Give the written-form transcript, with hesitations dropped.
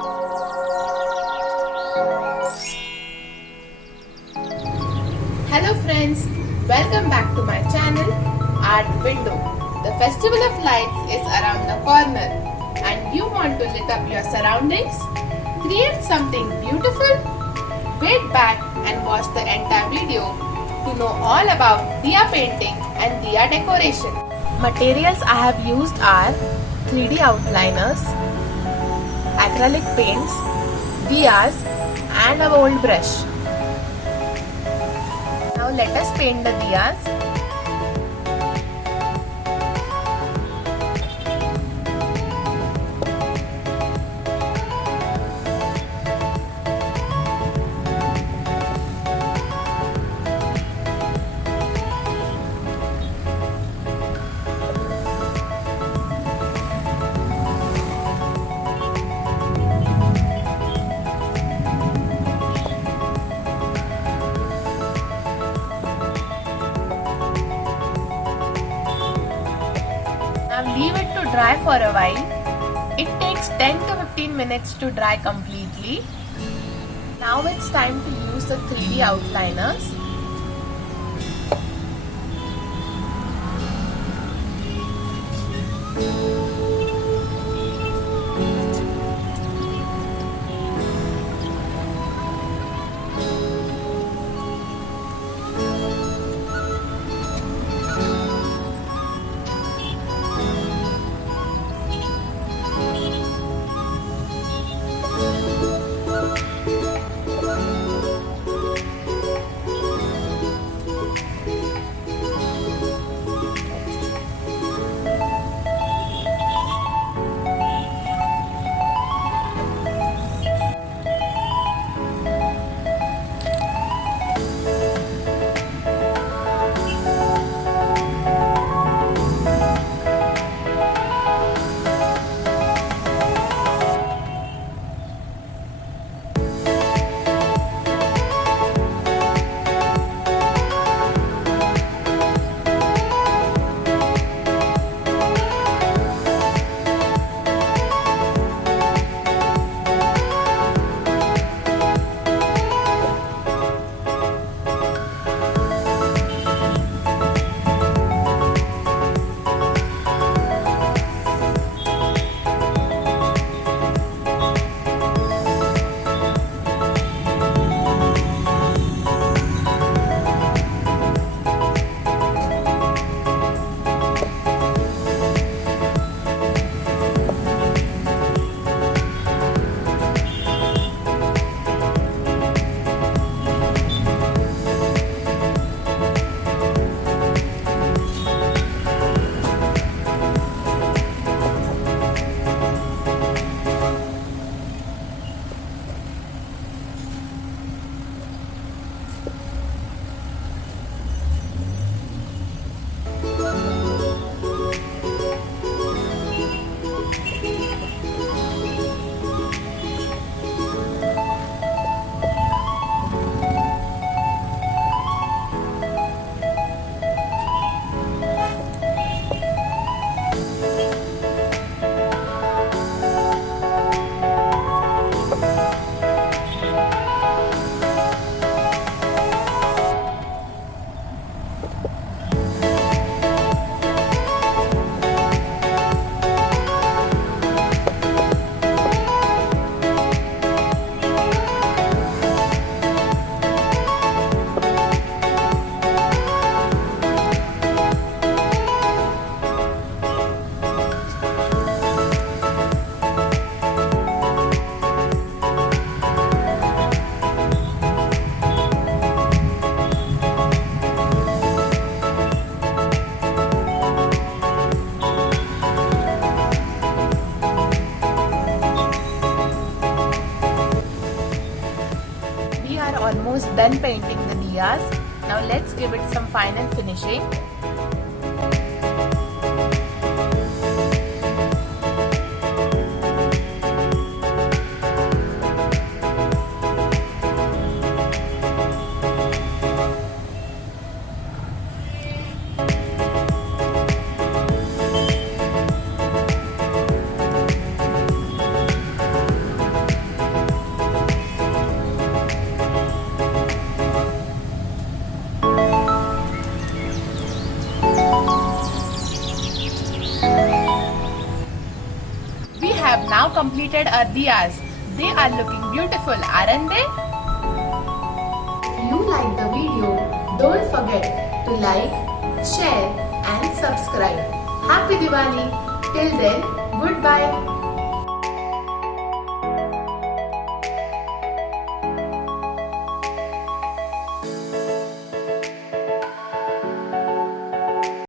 Hello friends, welcome back to my channel Art Window. The Festival of Lights is around the corner and you want to lit up your surroundings? Create something beautiful? Wait back and watch the entire video to know all about Diya painting and Diya decoration. Materials I have used are 3D outliners, acrylic paints, Diyas and a bold brush. Now let us paint the Diyas. Now leave it to dry for a while. It takes 10 to 15 minutes to dry completely. Now it's time to use the 3D outliners. Almost done painting the Diyas. Now let's give it some final finishing. completed our diyas. They are looking beautiful, aren't they? If you like the video, don't forget to like, share and subscribe. Happy Diwali! Till then, goodbye.